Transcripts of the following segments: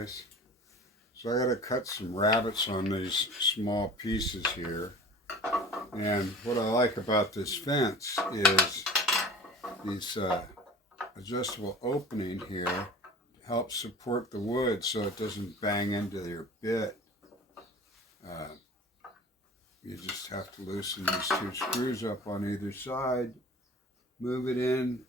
guys, so I got to cut some rabbets on these small pieces here. And what I like about this fence is these adjustable opening here helps support the wood so it doesn't bang into your bit. You just have to loosen these two screws up on either side, move it in.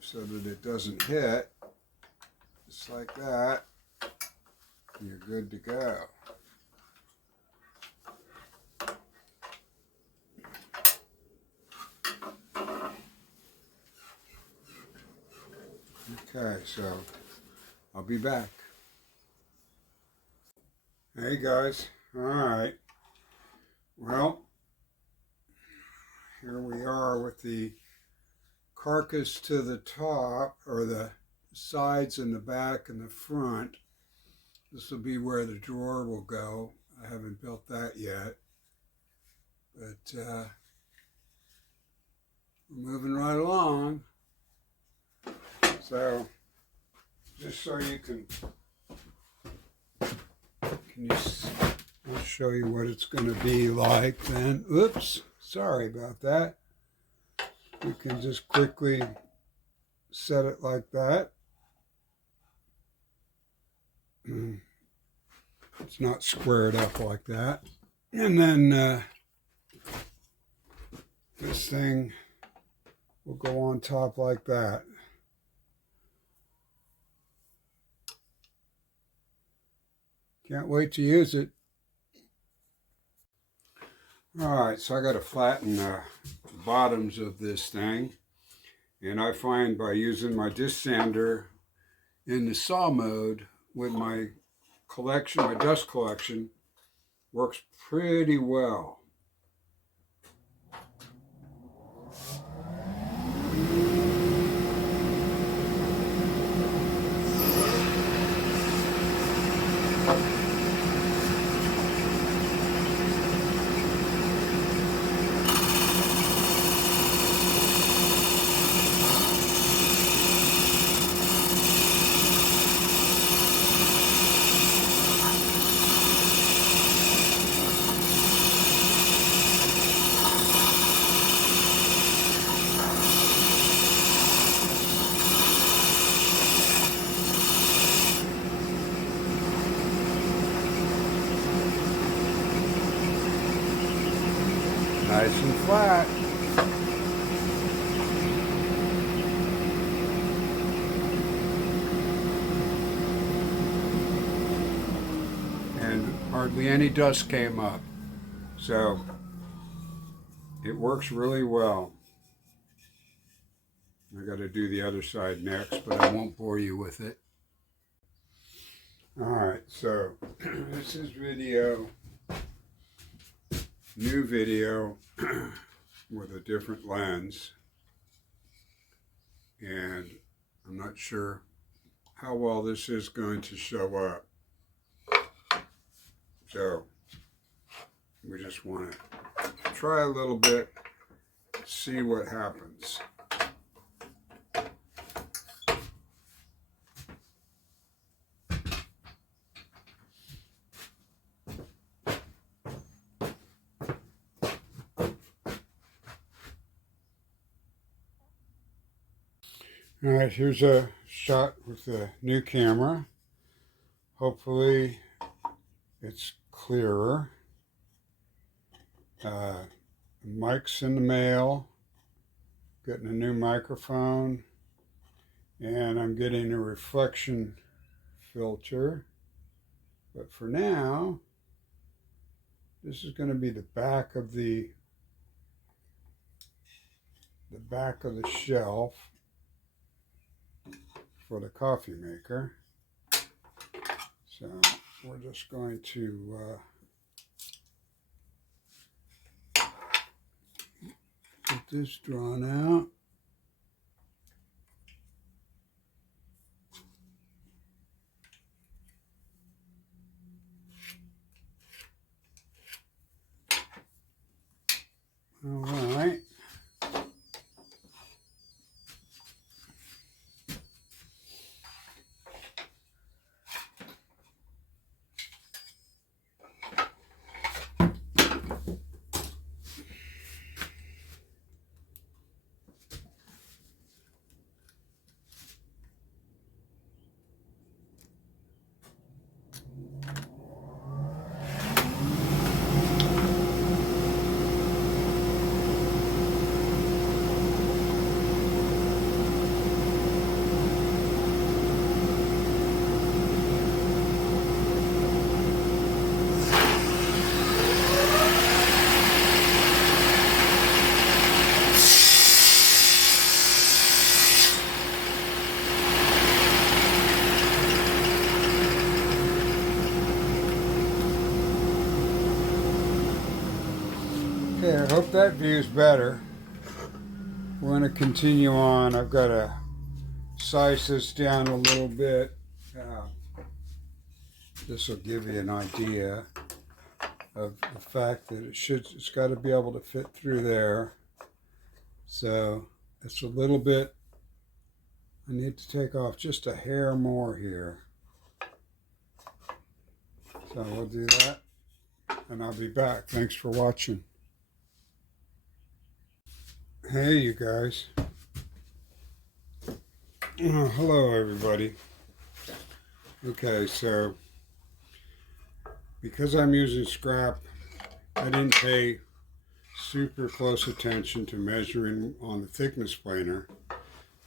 So that it doesn't hit, just like that, you're good to go. Okay, so I'll be back. Hey guys, alright, well, here we are with the carcass to the top, or the sides and the back and the front. This will be where the drawer will go. I haven't built that yet, but we're moving right along. So just so you can I'll show you what it's going to be like then. Oops, sorry about that. You can just quickly set it like that. It's not squared up like that. And then this thing will go on top like that. Can't wait to use it. Alright, so I got to flatten the bottoms of this thing, and I find by using my disc sander in the saw mode with my collection, my dust collection, works pretty well. Nice and flat. And hardly any dust came up. So it works really well. I got to do the other side next, but I won't bore you with it. Alright, so this is new video with a different lens, and I'm not sure how well this is going to show up, so we just want to try a little bit, see what happens. All right, here's a shot with the new camera. Hopefully it's clearer. Mic's in the mail, getting a new microphone, and I'm getting a reflection filter. But for now, this is going to be the back of the shelf for the coffee maker. So we're just going to get this drawn out. All right. Okay, I hope that view is better. We're going to continue on. I've got to size this down a little bit. This will give you an idea of the fact that it's got to be able to fit through there. So it's a little bit, I need to take off just a hair more here. So we'll do that, and I'll be back. Thanks for watching. Hey, you guys. Hello, everybody. Okay, so because I'm using scrap, I didn't pay super close attention to measuring on the thickness planer.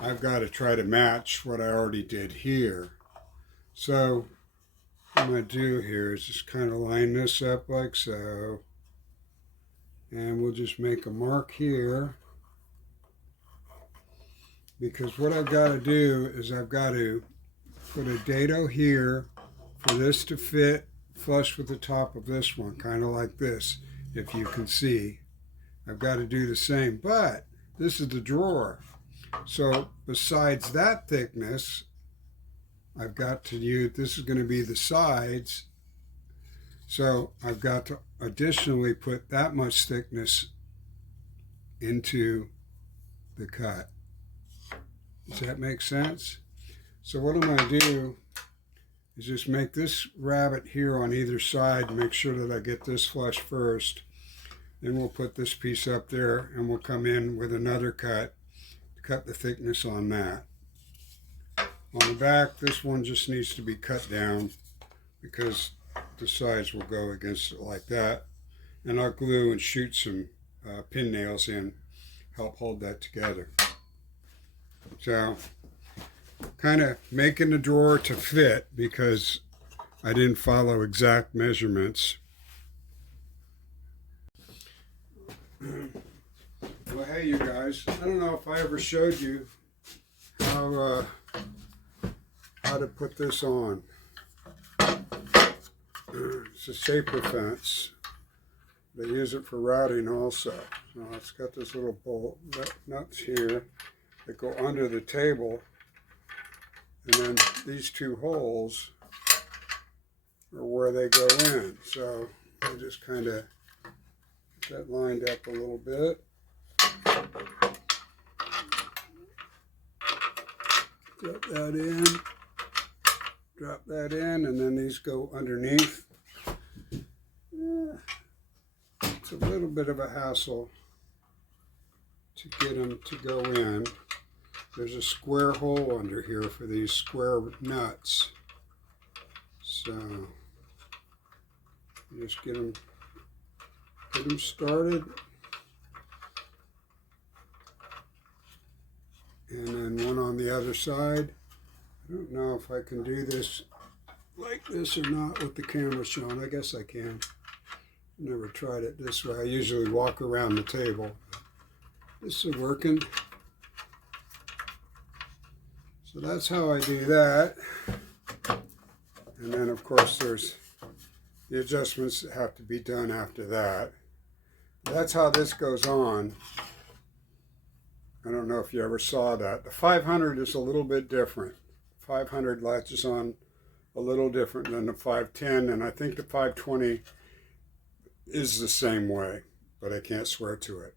I've got to try to match what I already did here. So what I'm going to do here is just kind of line this up like so. And we'll just make a mark here. Because what I've got to do is I've got to put a dado here for this to fit flush with the top of this one, kind of like this, if you can see. I've got to do the same, but this is the drawer. So besides that thickness, I've got to use, this is going to be the sides. So I've got to additionally put that much thickness into the cut. Does that make sense? So what I'm going to do is just make this rabbet here on either side, make sure that I get this flush first. Then we'll put this piece up there and we'll come in with another cut the thickness on that. On the back, this one just needs to be cut down because the sides will go against it like that. And I'll glue and shoot some pin nails in, help hold that together. So, kind of making the drawer to fit because I didn't follow exact measurements. Well, hey, you guys. I don't know if I ever showed you how to put this on. It's a saper fence. They use it for routing also. So it's got this little bolt nuts here that go under the table, and then these two holes are where they go in. So I just kind of get that lined up a little bit. Drop that in, drop that in, and then these go underneath. It's a little bit of a hassle to get them to go in. There's a square hole under here for these square nuts. So just get them started. And then one on the other side. I don't know if I can do this like this or not with the camera showing. I guess I can. Never tried it this way. I usually walk around the table. This is working. So that's how I do that. And then of course there's the adjustments that have to be done after that. That's how this goes on. I don't know if you ever saw that. The 500 is a little bit different. 500 latches on a little different than the 510, and I think the 520 is the same way, but I can't swear to it.